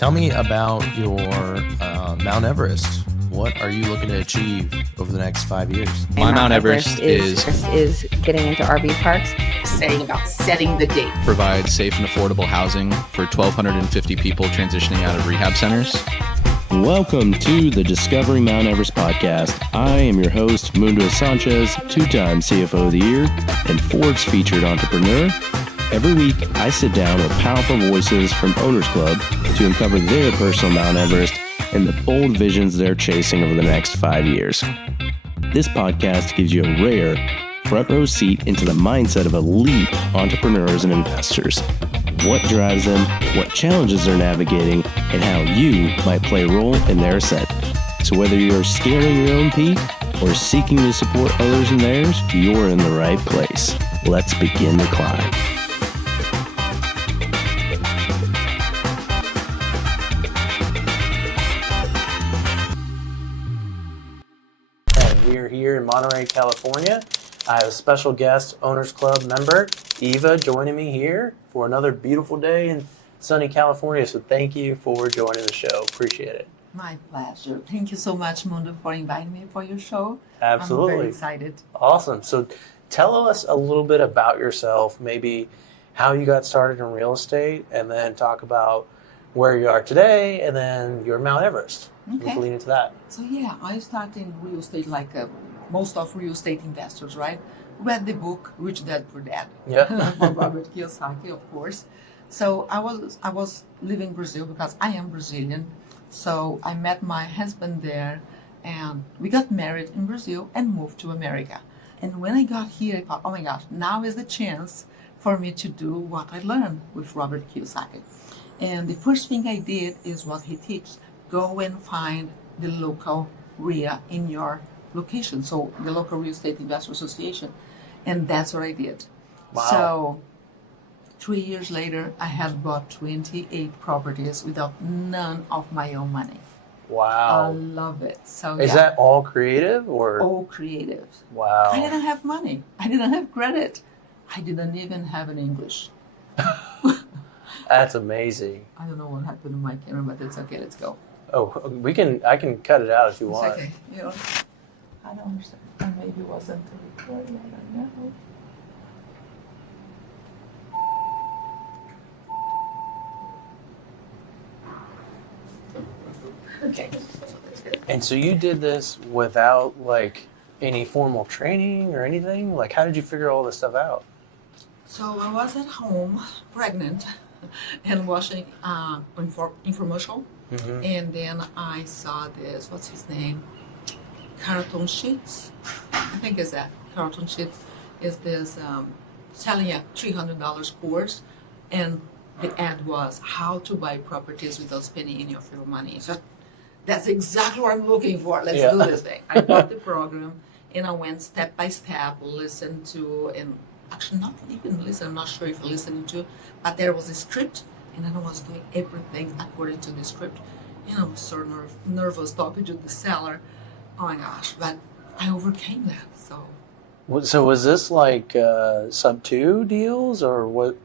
Tell me about your Mount Everest. What are you looking to achieve over the next 5 years? My Mount Everest is getting into RV parks. Saying about setting the date. Provide safe and affordable housing for 1,250 people transitioning out of rehab centers. Welcome to the Discovering Mount Everest podcast. I am your host, Mundo Sanchez, two-time CFO of the Year and Forbes featured entrepreneur. Every week, I sit down with powerful voices from Owners Club to uncover their personal Mount Everest and the bold visions they're chasing over the next 5 years. This podcast gives you a rare front row seat into the mindset of elite entrepreneurs and investors. What drives them, what challenges they're navigating, and how you might play a role in their ascent. So whether you're scaling your own peak or seeking to support others in theirs, you're in the right place. Let's begin the climb. We are here in Monterey, California. I have a special guest, Owners Club member, Eva, joining me here for another beautiful day in sunny California. So thank you for joining the show. Appreciate it. My pleasure. Thank you so much, Mundo, for inviting me for your show. Absolutely. I'm very excited. Awesome. So tell us a little bit about yourself, maybe how you got started in real estate, and then talk about where you are today, and then your Mount Everest. We can lead into that. So yeah, I started in real estate like most of real estate investors, right? Read the book Rich Dad Poor Dad from Robert Kiyosaki, of course. So I was living in Brazil because I am Brazilian. So I met my husband there, and we got married in Brazil and moved to America. And when I got here, I thought, oh my gosh, now is the chance for me to do what I learned with Robert Kiyosaki. And the first thing I did is what he teaches. Go and find the local RIA in your location, so the local Real Estate Investor Association. And that's what I did. Wow. So 3 years later, I had bought 28 properties without none of my own money. Wow. I love it. So Is that all creative or? all creative. Wow. I didn't have money. I didn't have credit. I didn't even have an English. That's amazing. I don't know what happened to my camera, but it's okay. Let's go. Oh, I can cut it out if you It's want. okay. You know, I don't understand. Or maybe it wasn't recording. I don't know. Okay, so that's good. And so you did this without like any formal training or anything? Like how did you figure all this stuff out? So I was at home, pregnant, and watching infomercial. Mm-hmm. And then I saw this, what's his name? Carlton Sheets. I think it's that. Carlton Sheets is this selling a $300 course. And the ad was how to buy properties without spending any of your money. So that's exactly what I'm looking for. Let's do this thing. I bought the program and I went step by step, listened to, and actually not even listen, I'm not sure if listening to, but there was a script. And then I was doing everything according to the script. You know, sort of nervous talking to the seller. Oh my gosh, but I overcame that. So was this like sub-2 deals or what?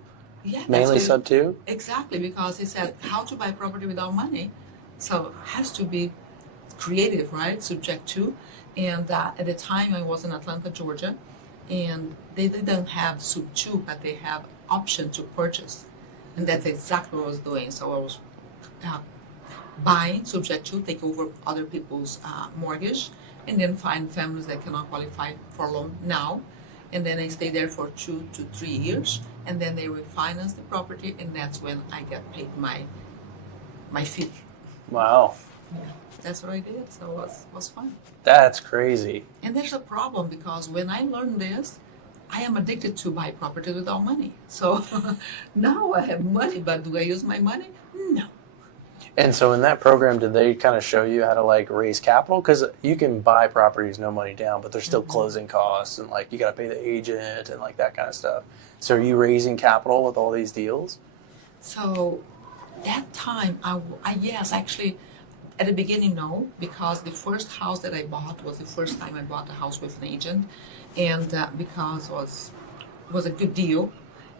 Yeah, Mainly sub-2? Exactly, because he said how to buy property without money. So it has to be creative, right? Subject to. And at the time I was in Atlanta, Georgia, and they didn't have sub-2, but they have option to purchase. And that's exactly what I was doing. So I was buying, subject to, take over other people's mortgage, and then find families that cannot qualify for a loan now. And then I stayed there for 2 to 3 years, and then they refinance the property, and that's when I got paid my fee. Wow. Yeah, that's what I did. So it was fun. That's crazy. And there's a problem because when I learned this, I am addicted to buy property without money. So now I have money, but do I use my money? No. And so in that program, did they kind of show you how to like raise capital? Because you can buy properties no money down, but there's still closing costs and like you got to pay the agent and like that kind of stuff. So are you raising capital with all these deals? So that time, yes, actually, at the beginning, no, because the first house that I bought was the first time I bought a house with an agent, and because it was a good deal,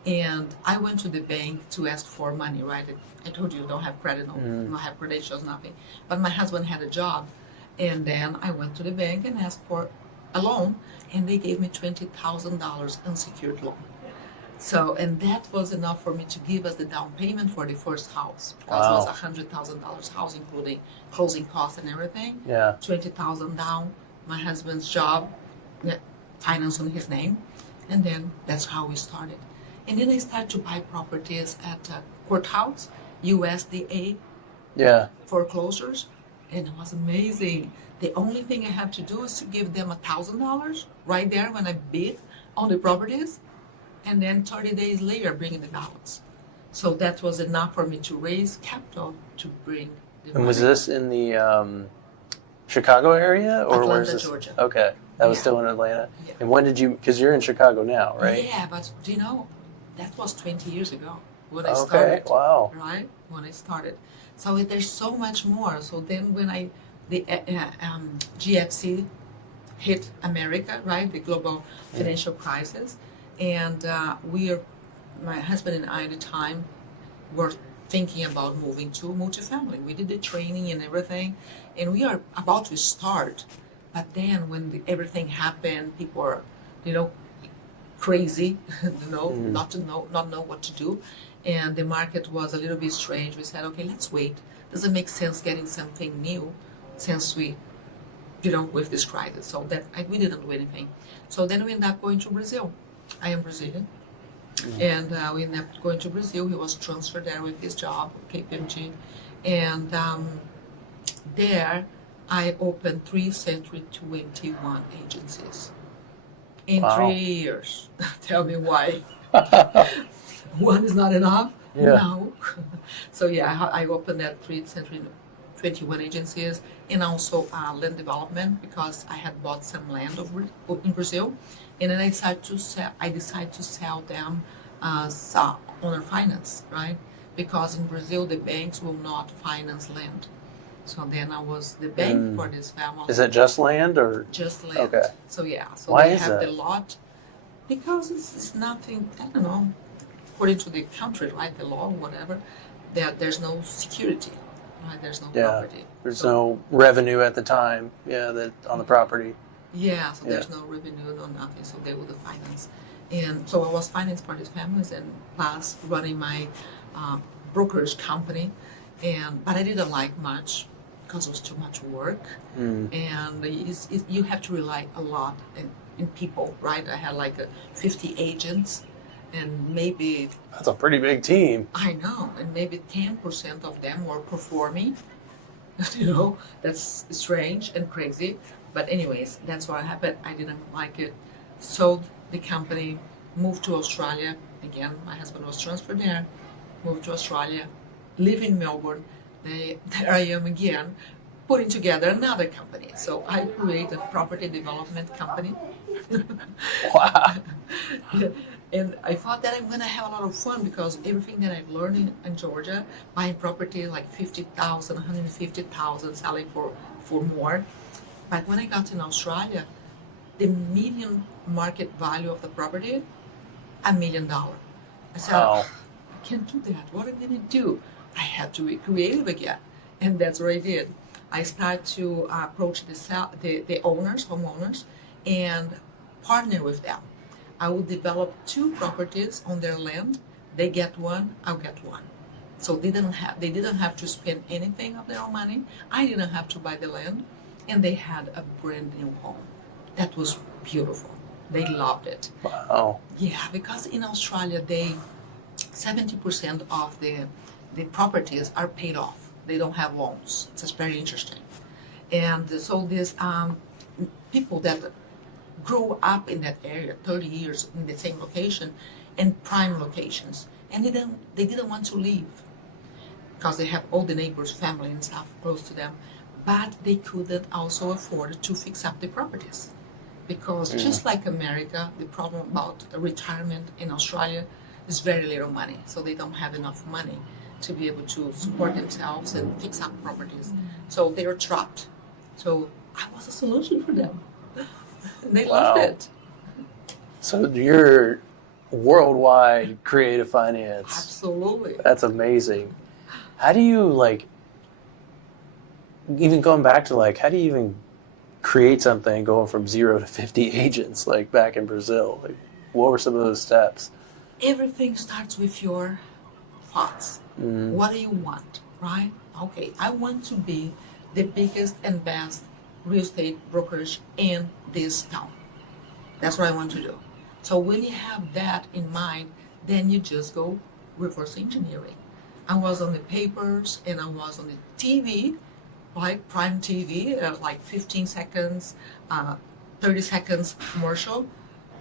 And I went to the bank to ask for money, right? I told you, don't have credit, don't have credentials, nothing. But my husband had a job. And then I went to the bank and asked for a loan, and they gave me $20,000 unsecured loan. So, and that was enough for me to give us the down payment for the first house, because it was $100,000 house, including closing costs and everything. Yeah. 20,000 down, my husband's job, finance on his name, and then that's how we started. And then I started to buy properties at courthouse, USDA, foreclosures, and it was amazing. The only thing I had to do is to give them $1,000 right there when I bid on the properties, and then 30 days later bringing the balance. So that was enough for me to raise capital to bring the money. And was this in the Chicago area, or Atlanta, where's this? Georgia. Okay, that was still in Atlanta. Yeah. And when did you? Because you're in Chicago now, right? Yeah, but do you know, that was 20 years ago when I Okay. started. Wow. Right, when I started. So there's so much more. So then when the GFC hit America, right, the global financial crisis, and my husband and I at the time were thinking about moving to multifamily. We did the training and everything, and we are about to start. But then when everything happened, people were, crazy, not know what to do, and the market was a little bit strange. We said, okay, let's wait. Doesn't make sense getting something new since we, with this crisis. So that we didn't do anything. So then we ended up going to Brazil. I am Brazilian. And we ended up going to Brazil. He was transferred there with his job, KPMG. And there I opened 3 Century 21 agencies in 3 years. Tell me why. One is not enough? Yeah. No. So I opened that 3 Century 21 agencies, and also land development, because I had bought some land in Brazil, and then I decided to sell them as owner finance, right? Because in Brazil the banks will not finance land. So then I was the bank for this family. Is it just land or? Just land. Okay. So so Why they is have that? the lot, because it's nothing, I don't know, according to the country, right, the law, whatever, there's no security, right, there's no property. There's no revenue at the time, that on the property. Yeah, so there's no revenue, no nothing, so they would finance. And so I was financed for these families, and plus running my brokerage company, but I didn't like much because it was too much work, and you have to rely a lot in people, right? I had like 50 agents, and maybe... That's a pretty big team. I know, and maybe 10% of them were performing. That's strange and crazy. But anyways, that's what happened. I didn't like it. Sold the company, moved to Australia. Again, my husband was transferred there. Moved to Australia, live in Melbourne. There I am again, putting together another company. So I create a property development company. Wow. And I thought that I'm going to have a lot of fun, because everything that I've learned in Georgia, buying property like 50,000, 150,000, selling for more. But when I got in Australia, the median market value of the property, $1 million. I said, Wow. I can't do that. What am I going to do? I had to be creative again. And that's what I did. I started to approach the owners, homeowners, and partner with them. I would develop 2 properties on their land. They get one, I'll get one. So they didn't have to spend anything of their own money. I didn't have to buy the land, and they had a brand new home. That was beautiful. They loved it. Wow. Yeah, because in Australia, 70% of the properties are paid off. They don't have loans. It's just very interesting. And so these people that grew up in that area 30 years in the same location, in prime locations, and they didn't want to leave because they have all the neighbors, family and stuff close to them, but they couldn't also afford to fix up the properties, because just like America, the problem about retirement in Australia is very little money, so they don't have enough money to be able to support themselves and fix up properties. So they're trapped. So I was a solution for them. And they loved it. So you're worldwide creative finance. Absolutely. That's amazing. How do you like, even going back to like, how do you even create something going from 0 to 50 agents like back in Brazil? Like, what were some of those steps? Everything starts with your thoughts. What do you want, right? Okay, I want to be the biggest and best real estate brokerage in this town. That's what I want to do. So when you have that in mind, then you just go reverse engineering. I was on the papers and I was on the TV, like prime TV, like 15 seconds, 30 seconds commercial.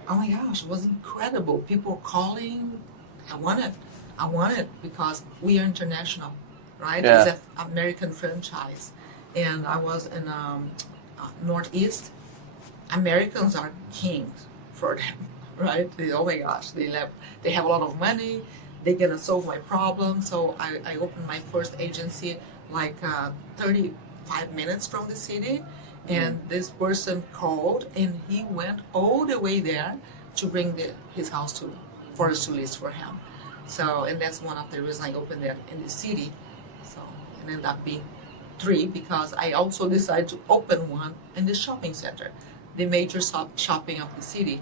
Oh my gosh, it was incredible. People calling, I want it because we are international, right? Yeah. It's an American franchise. And I was in Northeast. Americans are kings for them, right? Oh my gosh, they have a lot of money. They're gonna solve my problem. So I opened my first agency like 35 minutes from the city. And this person called and he went all the way there to bring his house for us to list for him. So, and that's one of the reasons I opened that in the city. So it ended up being 3 because I also decided to open one in the shopping center, the major shopping of the city.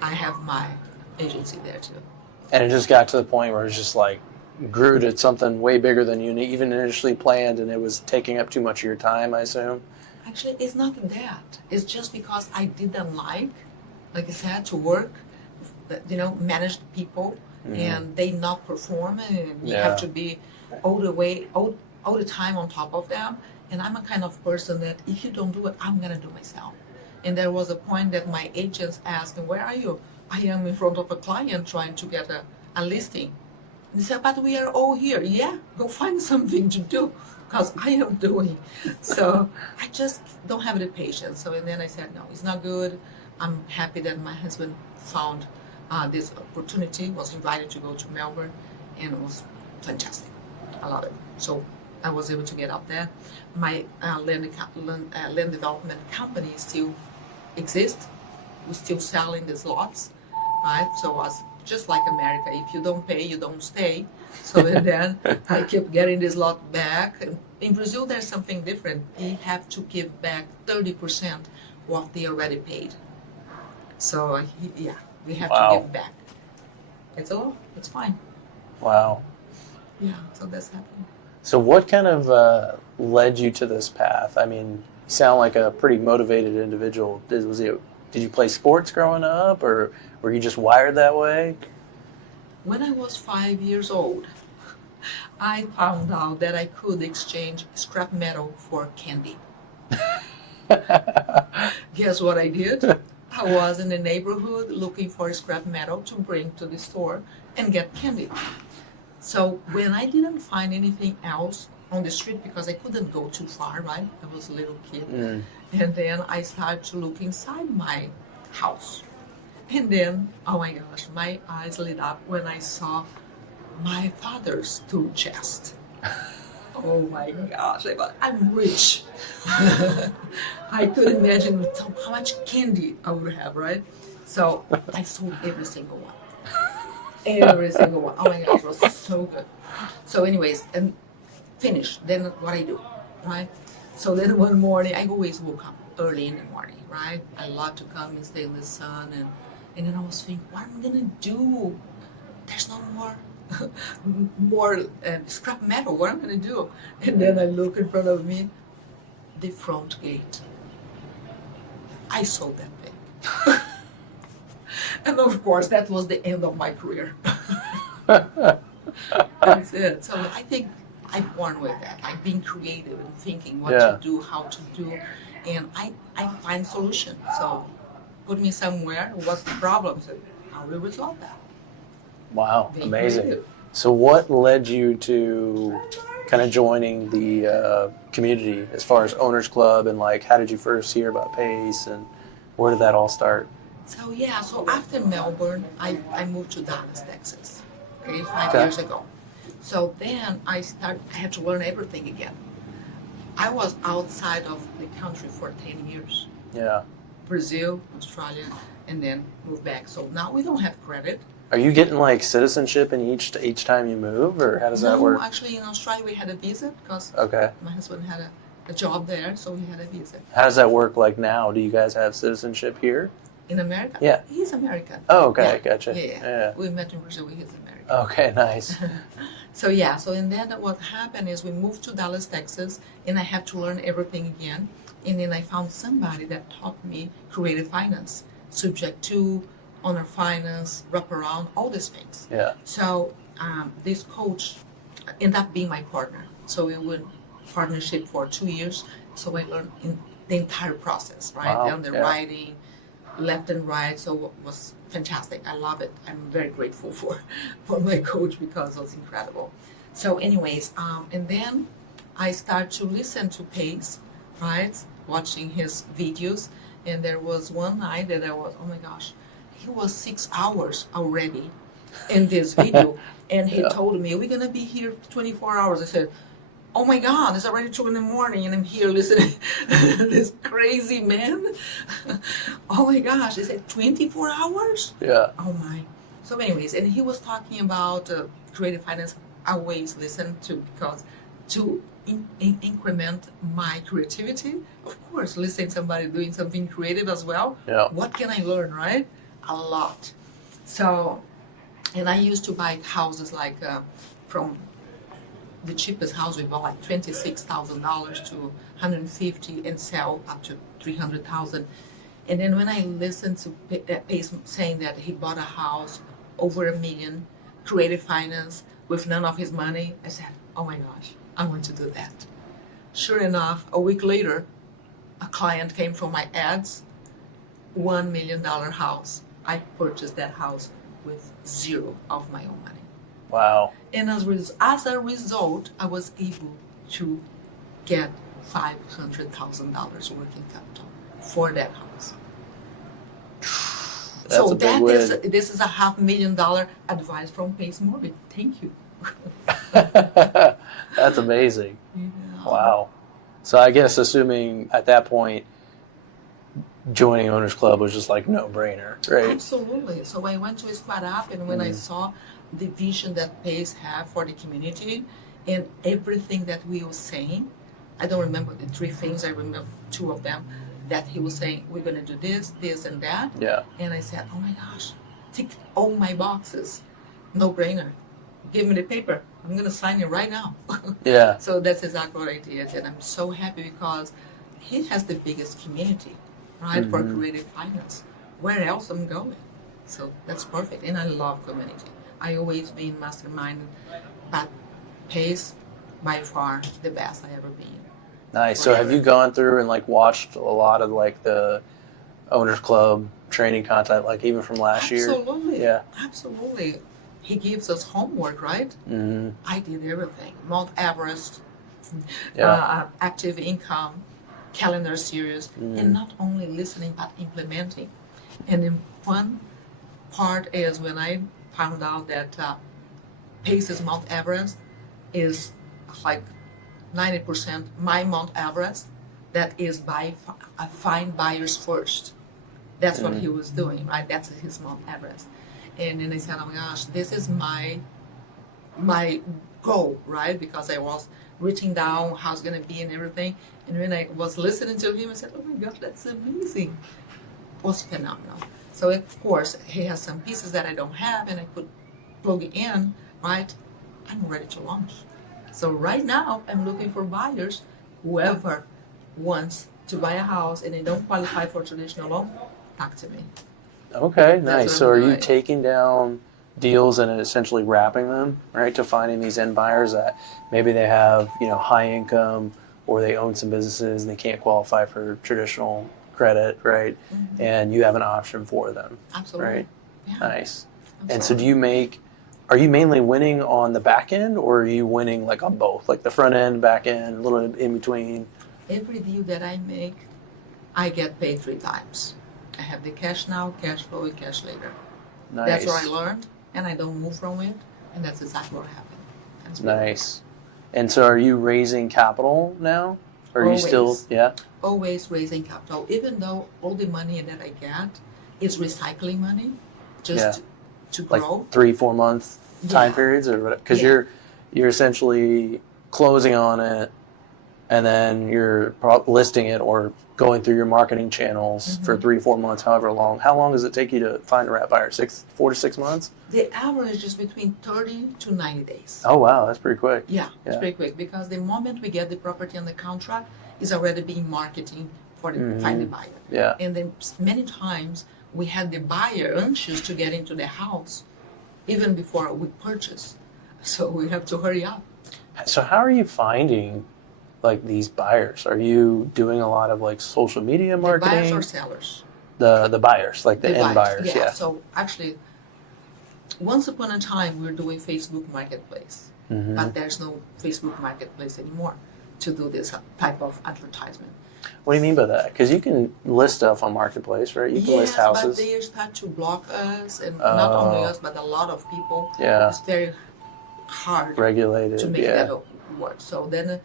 I have my agency there too. And it just got to the point where it's just like grew to something way bigger than you even initially planned, and it was taking up too much of your time, I assume. Actually, it's not that. It's just because I didn't like I said, to work, manage people, and they not perform, and you have to be all the time on top of them. And I'm a kind of person that if you don't do it, I'm gonna do myself. And there was a point that my agents asked, "Where are you?" I am in front of a client trying to get a listing. They said, "But we are all here." Yeah, go find something to do, because I am doing. So I just don't have the patience. So and then I said, no, it's not good. I'm happy that my husband found this opportunity, was invited to go to Melbourne, and it was fantastic. I love it. So I was able to get up there. My land development company still exists. We're still selling these lots, right? So I was just like America. If you don't pay, you don't stay. So and then I kept getting this lot back. In Brazil, there's something different. They have to give back 30% what they already paid. So we have to give back. It's a lot. It's fine. Wow. Yeah, so that's happening. So what kind of led you to this path? I mean, you sound like a pretty motivated individual. Did you play sports growing up, or were you just wired that way? When I was 5 years old, I found out that I could exchange scrap metal for candy. Guess what I did? I was in the neighborhood looking for scrap metal to bring to the store and get candy. So when I didn't find anything else on the street, because I couldn't go too far, right? I was a little kid. And then I started to look inside my house. And then, oh my gosh, my eyes lit up when I saw my father's tool chest. Oh my gosh, I thought, I'm rich. I could imagine how much candy I would have, right? So I sold every single one. Every single one. Oh my gosh, it was so good. So anyways, and finished. Then what I do, right? So then one morning, I always woke up early in the morning, right? I love to come and stay in the sun. And then I was thinking, what am I going to do? There's no more scrap metal. What am I going to do? And then I look in front of me, the front gate. I sold that thing. And of course, that was the end of my career. That's it. So I think I'm born with that. I've been creative and thinking what to do, how to do, and I find solutions. So put me somewhere, what's the problem? So I will resolve that. Wow, Being amazing. creative. So what led you to kind of joining the community as far as Owners Club, and like how did you first hear about PACE and where did that all start? So so after Melbourne, I moved to Dallas, Texas, 5 years ago. So then I had to learn everything again. I was outside of the country for 10 years. Yeah. Brazil, Australia, and then moved back. So now we don't have credit. Are you getting like citizenship in each time you move, or how does that work? No, actually in Australia we had a visa because Okay. my husband had a job there, so we had a visa. How does that work like now? Do you guys have citizenship here? In America? Yeah. He's American. Oh, okay, Yeah. gotcha. Yeah. We met in Brazil, he's American. Okay, nice. So yeah, so and then what happened is we moved to Dallas, Texas, and I had to learn everything again. And then I found somebody that taught me creative finance, subject to, owner finance, wraparound, all these things. Yeah. So this coach ended up being my partner. So we went partnership for 2 years. So I learned in the entire process, right? Wow, The underwriting, left and right. So it was fantastic. I love it. I'm very grateful for my coach because it was incredible. So anyways, and then I started to listen to Pace, right? Watching his videos. And there was one night that I was, oh my gosh, he was 6 hours already in this video. And he told me, we're going to be here 24 hours. I said, oh my God, it's already 2 a.m. and I'm here listening to this crazy man. Oh my gosh, he said 24 hours? Yeah. Oh my. So anyways, and he was talking about creative finance. I always listen to because to increment my creativity, of course, listening to somebody doing something creative as well. Yeah. What can I learn, right? A lot. So, and I used to buy houses like from the cheapest house we bought like $26,000 to $150 and sell up to $300,000. And then when I listened to Pace saying that he bought a house over $1 million, creative finance with none of his money, I said, oh my gosh, I want to do that. Sure enough, a week later, a client came from my ads, $1 million house. I purchased that house with zero of my own money. Wow. And as a result, I was able to get $500,000 working capital for that house. That's a big win. This is a $500,000 advice from Pace Morgan. Thank you. That's amazing. Yeah. Wow. So I guess assuming at that point joining Owners Club was just like no brainer, right? Absolutely. So I went to Squad Up, and when I saw the vision that Pace have for the community and everything that we were saying, I don't remember the 3 things, I remember 2 of them, that he was saying, we're going to do this, this, and that. Yeah. And I said, oh my gosh, tick all my boxes. No brainer. Give me the paper. I'm going to sign it right now. Yeah. So that's exactly what I did. And I'm so happy because he has the biggest community, right, for creative finance. Where else I'm going? So that's perfect. And I love community. I always been masterminded, but Pace, by far, the best I ever been. Nice. So have you gone through and like watched a lot of like the Owners Club training content, like even from last year? Absolutely. Yeah. Absolutely. He gives us homework, right? Mm-hmm. I did everything. Mount Everest, Yeah. active income, calendar series, and not only listening but implementing. And then one part is when I found out that Pace's Mount Everest is like 90% my Mount Everest, that is find buyers first. That's what he was doing, right? That's his Mount Everest. And then I said, oh my gosh, this is my goal, right? Because I was writing down how it's going to be and everything. And when I was listening to him, I said, oh my gosh, that's amazing. It was phenomenal. So of course, he has some pieces that I don't have and I could plug it in, right? I'm ready to launch. So right now, I'm looking for buyers. Whoever wants to buy a house and they don't qualify for traditional loan, talk to me. Okay, That's nice. what So I'm are you doing. taking down deals and essentially wrapping them, right, to finding these end buyers that maybe they have, high income or they own some businesses and they can't qualify for traditional credit, right? Mm-hmm. And you have an option for them, Absolutely. right? Yeah. Nice. And so Absolutely. are you mainly winning on the back end or are you winning like on both, like the front end, back end, a little in between? Every deal that I make, I get paid 3 times. I have the cash now, cash flow, and cash later. Nice. That's what I learned, and I don't move from it, and that's exactly what happened. That's beautiful. Nice. And so are you raising capital now Or are you still, yeah? Always raising capital, even though all the money that I get is recycling money, just to grow. Like 3-4 month time periods, or what? Because you're essentially closing on it, and then you're listing it or going through your marketing channels for 3-4 months, however long. How long does it take you to find a rat buyer? 4 to 6 months? The average is between 30 to 90 days. Oh wow, that's pretty quick. Yeah, it's pretty quick, because the moment we get the property on the contract, is already being marketing for the find the buyer. Yeah. And then many times we had the buyer anxious to get into the house even before we purchase. So we have to hurry up. So how are you finding like these buyers? Are you doing a lot of like social media marketing? The buyers or sellers? The buyers, like the end buyers. Yeah. So actually, once upon a time we were doing Facebook Marketplace, but there's no Facebook Marketplace anymore to do this type of advertisement. What do you mean by that? Because you can list stuff on Marketplace, right? You can list houses. But they start to block us, and not only us, but a lot of people. Yeah. It's very hard Regulated. to make that work. So then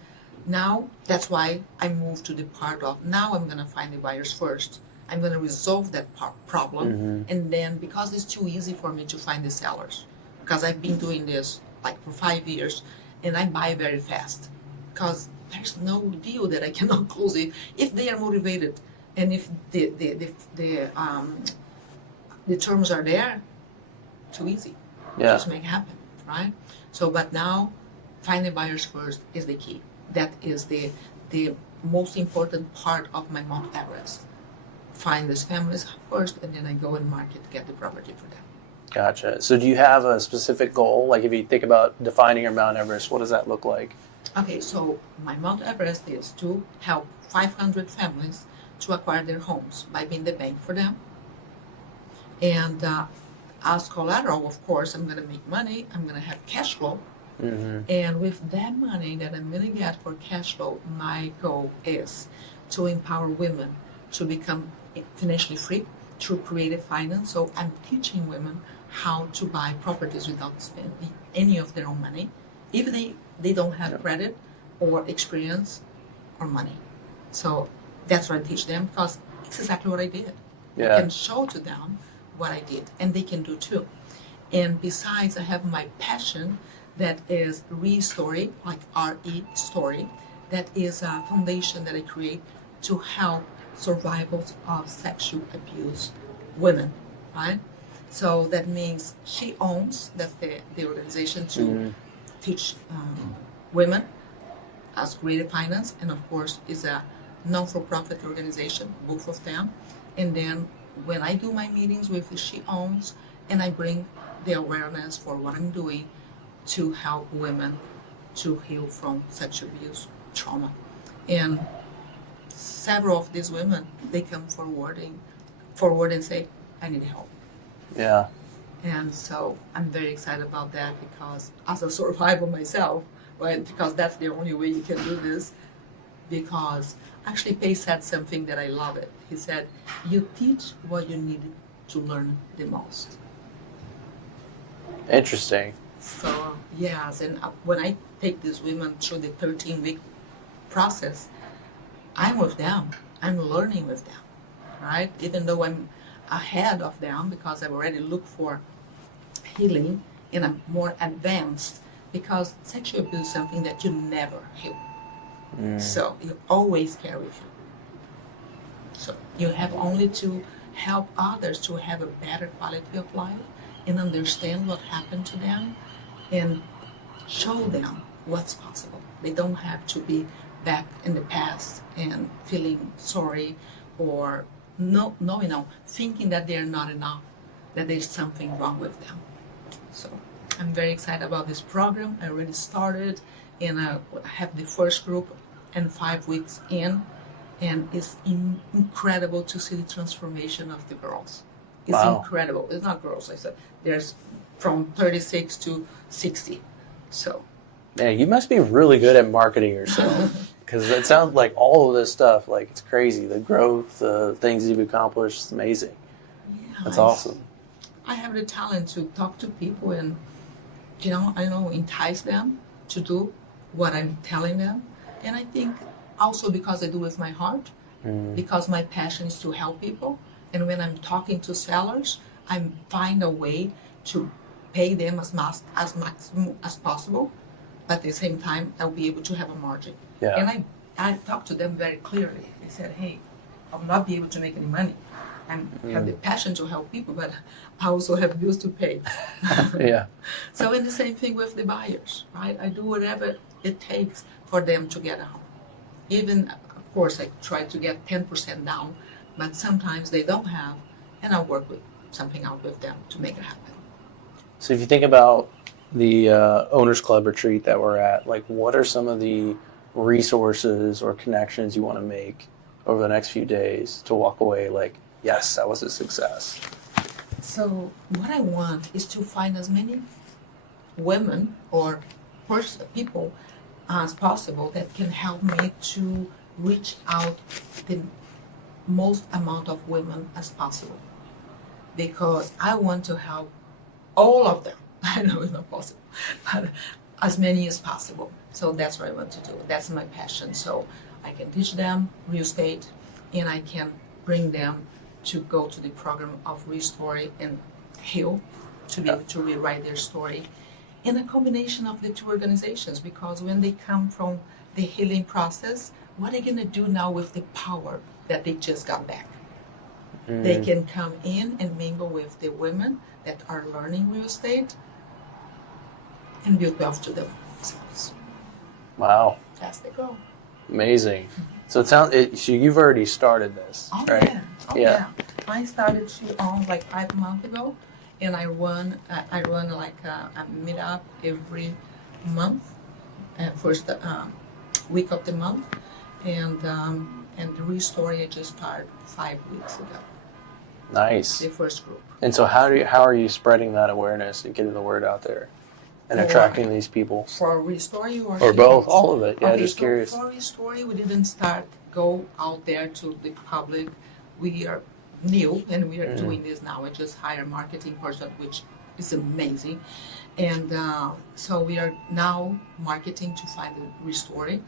now that's why I moved to the part of now I'm going to find the buyers first. I'm going to resolve that problem. And then because it's too easy for me to find the sellers, because I've been doing this like for 5 years, and I buy very fast because there's no deal that I cannot close it if they are motivated, and if the terms are there. Too easy. Just make it happen, right? So, but now finding buyers first is the key. That is the most important part of my Mount Everest. Find these families first, and then I go and market to get the property for them. Gotcha. So do you have a specific goal? Like if you think about defining your Mount Everest, what does that look like? Okay, so my Mount Everest is to help 500 families to acquire their homes by being the bank for them. And as collateral, of course, I'm going to make money. I'm going to have cash flow. And with that money that I'm going to get for cash flow, my goal is to empower women to become financially free through creative finance. So I'm teaching women how to buy properties without spending any of their own money, if they don't have credit or experience or money. So that's what I teach them, because it's exactly what I did. I can show to them what I did, and they can do too. And besides, I have my passion, that is Restory, like R-E-Story. That is a foundation that I create to help survivors of sexual abuse women, right? So that means she owns, that's the organization to teach women as creative finance, and of course is a non-for-profit organization, both of them. And then when I do my meetings with She Owns, and I bring the awareness for what I'm doing to help women to heal from sexual abuse trauma. And several of these women, they come forward and say, I need help. Yeah. And so I'm very excited about that, because as a survivor myself, right, because that's the only way you can do this. Because actually Pei said something that I love it. He said, you teach what you need to learn the most. Interesting. So yes, and when I take these women through the 13-week process, I'm with them. I'm learning with them, right? Even though I'm ahead of them, because I've already looked for healing and I'm more advanced, because sexual abuse is something that you never heal. So you always carry with you. So you have only to help others to have a better quality of life and understand what happened to them and show them what's possible. They don't have to be back in the past and feeling sorry or thinking that they're not enough, that there's something wrong with them. So I'm very excited about this program. I already started, and I have the first group and 5 weeks in, and it's incredible to see the transformation of the girls. It's incredible. It's not girls, I said. There's from 36 to 60. So. Yeah, you must be really good at marketing yourself, because it sounds like all of this stuff, like it's crazy. The growth, the things you've accomplished, it's amazing. Yeah, that's awesome. I have the talent to talk to people and, entice them to do what I'm telling them. And I think also because I do with my heart, because my passion is to help people. And when I'm talking to sellers, I find a way to pay them as maximum as possible, but at the same time, I'll be able to have a margin. Yeah. And I talk to them very clearly. I said, hey, I'll not be able to make any money. I have the passion to help people, but I also have bills to pay. Yeah. So, and the same thing with the buyers, right? I do whatever it takes for them to get a home. Even, of course, I try to get 10% down, but sometimes they don't have, and I'll work with something out with them to make it happen. So if you think about the Owners Club retreat that we're at, like what are some of the resources or connections you want to make over the next few days to walk away like, yes, that was a success? So what I want is to find as many women or people as possible that can help me to reach out the most amount of women as possible. Because I want to help all of them. I know it's not possible, but as many as possible. So that's what I want to do. That's my passion. So I can teach them real estate, and I can bring them to go to the program of Restory and Heal to be able to rewrite their story. In a combination of the two organizations, because when they come from the healing process, what are they going to do now with the power that they just got back? They can come in and mingle with the women that are learning real estate and build wealth to themselves. Wow. That's the goal. Amazing. So it sounds. So you've already started this, Oh, right? yeah. Oh, Yeah. yeah. I started like 5 months ago, and I run like a meetup every month, first week of the month, and the Restory I just started 5 weeks ago. Nice. The first group. And so how are you spreading that awareness and getting the word out there and For- attracting these people? For Restory or Or both, Healings? all of it. Yeah, Okay, just so curious. For Restory, we didn't go out there to the public. We are new, and we are doing this now. I just hired a marketing person, which is amazing. And so we are now marketing to find the Restory.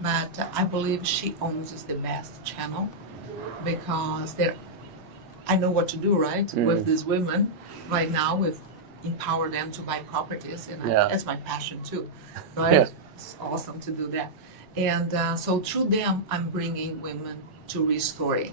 But I believe She Owns is the best channel because I know what to do, right, with these women right now, with empower them to buy properties, and that's my passion too, right? Yeah. It's awesome to do that. And so through them, I'm bringing women to Restory.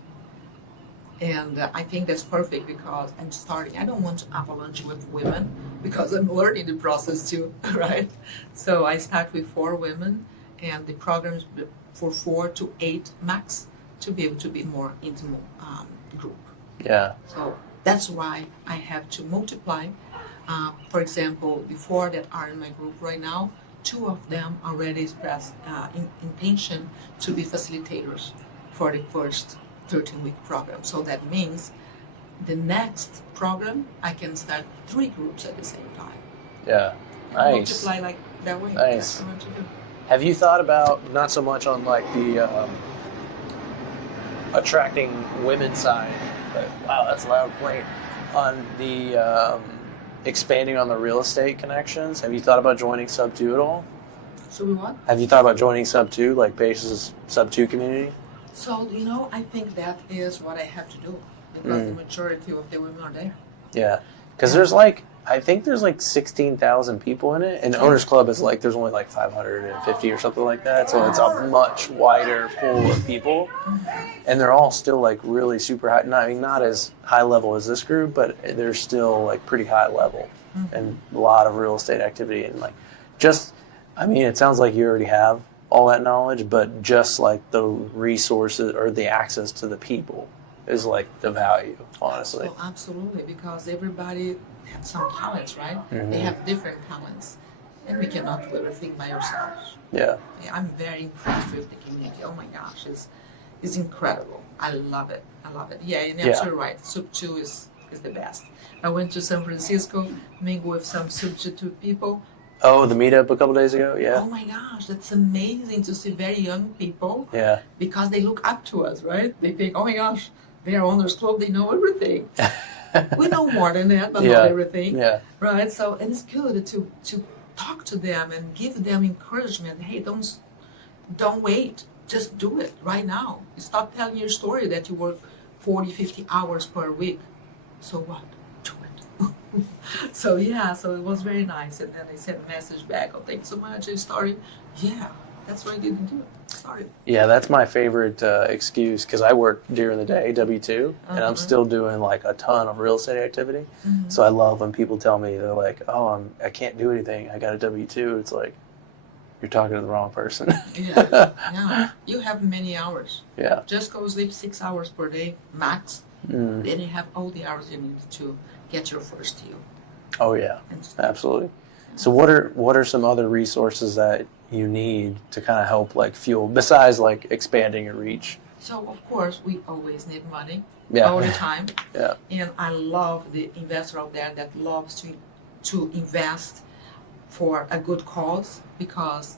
And I think that's perfect because I'm starting. I don't want to avalanche with women because I'm learning the process too, right? So I start with 4 women, and the programs for 4 to 8 max to be able to be more intimate group. Yeah. So that's why I have to multiply. For example, the 4 that are in my group right now, 2 of them already expressed intention to be facilitators for the first 13-week program. So that means the next program, I can start 3 groups at the same time. Yeah. Nice. Multiply like that way. Nice. That's what I want to do. Have you thought about, not so much on like the attracting women's side, but wow, that's loud playing, on the expanding on the real estate connections? Have you thought about joining Sub 2 at all? So we what? Have you thought about joining Sub 2, like Base's Sub 2 community? So, I think that is what I have to do because the majority of the women are there. Yeah. Because I think there's like 16,000 people in it, and Owners Club is like, there's only like 550 or something like that, so it's a much wider pool of people, and they're all still like really super high, not as high level as this group, but they're still like pretty high level, and a lot of real estate activity, and like it sounds like you already have all that knowledge, but just like the resources or the access to the people is like the value, honestly. Oh, absolutely, because everybody has some talents, right? They have different talents, and we cannot do everything by ourselves. Yeah. I'm very impressed with the community. Oh my gosh, it's incredible. I love it. Yeah, and you're absolutely right. Sub 2 is the best. I went to San Francisco, mingled with some Sub 2 people. Oh, the meetup a couple days ago? Yeah. Oh my gosh, that's amazing to see very young people. Yeah. Because they look up to us, right? They think, oh my gosh, they are Owners Club, they know everything. We know more than that, but not everything. Yeah. Right? So, and it's good to talk to them and give them encouragement. Hey, don't wait just do it right now. Stop telling your story that you work 40, 50 hours per week. So what? Do it. So it was very nice. And then I sent a message back, oh, thanks so much, Restory. Yeah, that's why I didn't do it. Sorry. Yeah, that's my favorite excuse, because I work during the day, W-2, and I'm still doing like a ton of real estate activity. So I love when people tell me, they're like, oh, I can't do anything, I got a W-2. It's like, you're talking to the wrong person. Yeah. You have many hours. Yeah. Just go sleep 6 hours per day, max. Then you have all the hours you need to get your first deal. Oh yeah, absolutely. So what are some other resources that you need to kind of help like fuel, besides like expanding your reach? So of course we always need money Yeah. all the time. Yeah. And I love the investor out there that loves to invest for a good cause, because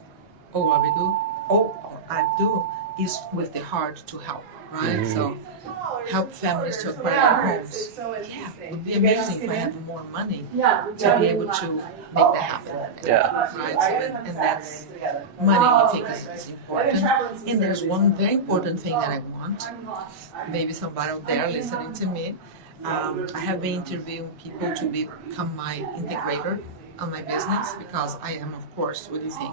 all I do is with the heart to help, right? So help families to acquire homes. Yeah, it would be amazing if I had more money to be able to make that happen. Yeah. Right. So and that's money. I think is important. And there's one very important thing that I want. Maybe somebody out there listening to me. I have been interviewing people to become my integrator on my business, because I am, of course, what do you think?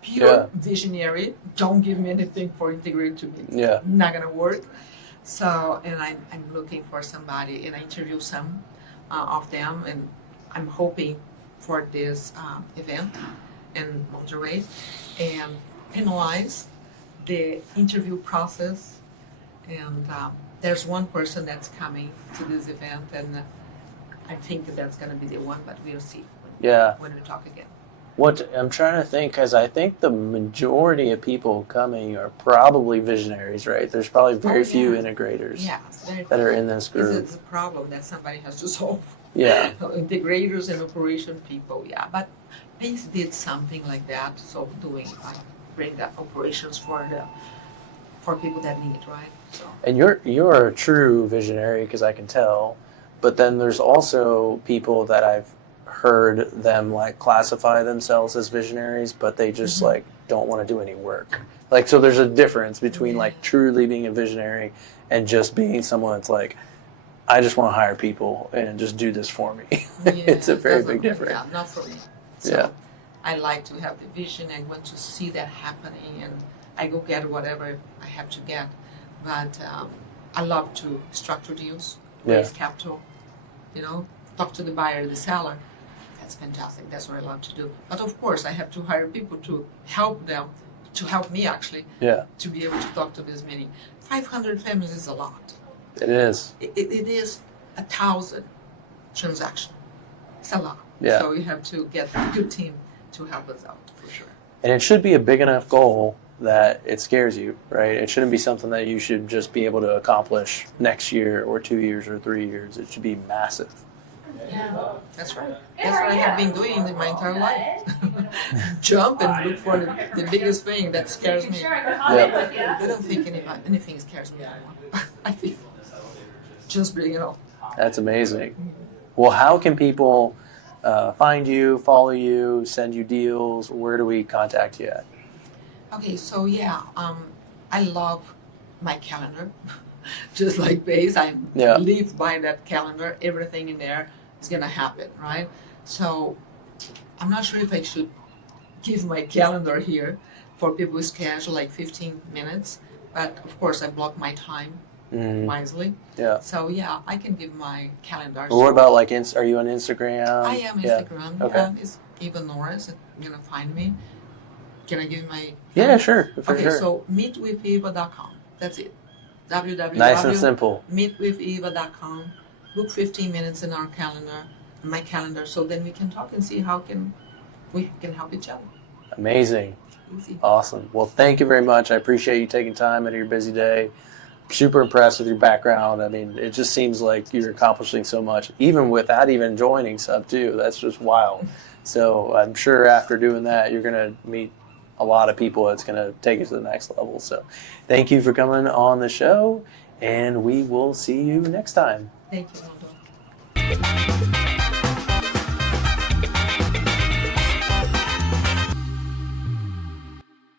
Pure visionary. Don't give me anything for integrator to me. Yeah. Not gonna work. So, and I'm looking for somebody, and I interview some of them, and I'm hoping for this event in Monterey, and finalize the interview process. And there's one person that's coming to this event, and I think that's going to be the one, but we'll see when we talk again. What I'm trying to think, because I think the majority of people coming are probably visionaries, right? There's probably very few integrators that are in this group. It's a problem that somebody has to solve. Yeah. Integrators and operation people, but Pace did something like that, so bring the operations for people that need, right? So. And you're a true visionary, because I can tell. But then there's also people that I've heard them like classify themselves as visionaries, but they just like don't want to do any work. Like, so there's a difference between like truly being a visionary and just being someone that's like, I just want to hire people and just do this for me. It's a very big difference. Yeah, not for me. So I like to have the vision. I want to see that happening, and I go get whatever I have to get. But I love to structure deals, raise capital, talk to the buyer, the seller. That's fantastic. That's what I love to do. But of course, I have to hire people to help them, to help me actually, to be able to talk to this many. 500 families is a lot. It is. It is 1,000 transactions. It's a lot. Yeah. So you have to get a good team to help us out, for sure. And it should be a big enough goal that it scares you, right? It shouldn't be something that you should just be able to accomplish next year or 2 years or 3 years. It should be massive. Yeah, that's right. That's what I have been doing in my entire life. Jump and look for the biggest thing that scares me. I don't think anything scares me anymore. I think just bring it on. That's amazing. Well, how can people find you, follow you, send you deals? Where do we contact you at? Okay, so I love my calendar. Just like Pace, I live by that calendar. Everything in there is gonna happen, right? So I'm not sure if I should give my calendar here for people to schedule like 15 minutes, but of course I block my time wisely. Yeah. So I can give my calendar. Well, what about like, are you on Instagram? I am Instagram. Okay. It's even Norris. You're gonna find me. Can I give you my? Yeah, sure. So meetwitheva.com. That's it. Nice and simple. Meetwitheva.com. Book 15 minutes in our calendar, my calendar, so then we can talk and see how we can help each other. Amazing. Easy. Awesome. Well, thank you very much. I appreciate you taking time out of your busy day. Super impressed with your background. I mean, it just seems like you're accomplishing so much, even without even joining Sub 2. That's just wild. So I'm sure after doing that, you're going to meet a lot of people that's going to take it to the next level. So thank you for coming on the show, and we will see you next time. Thank you, Aldo.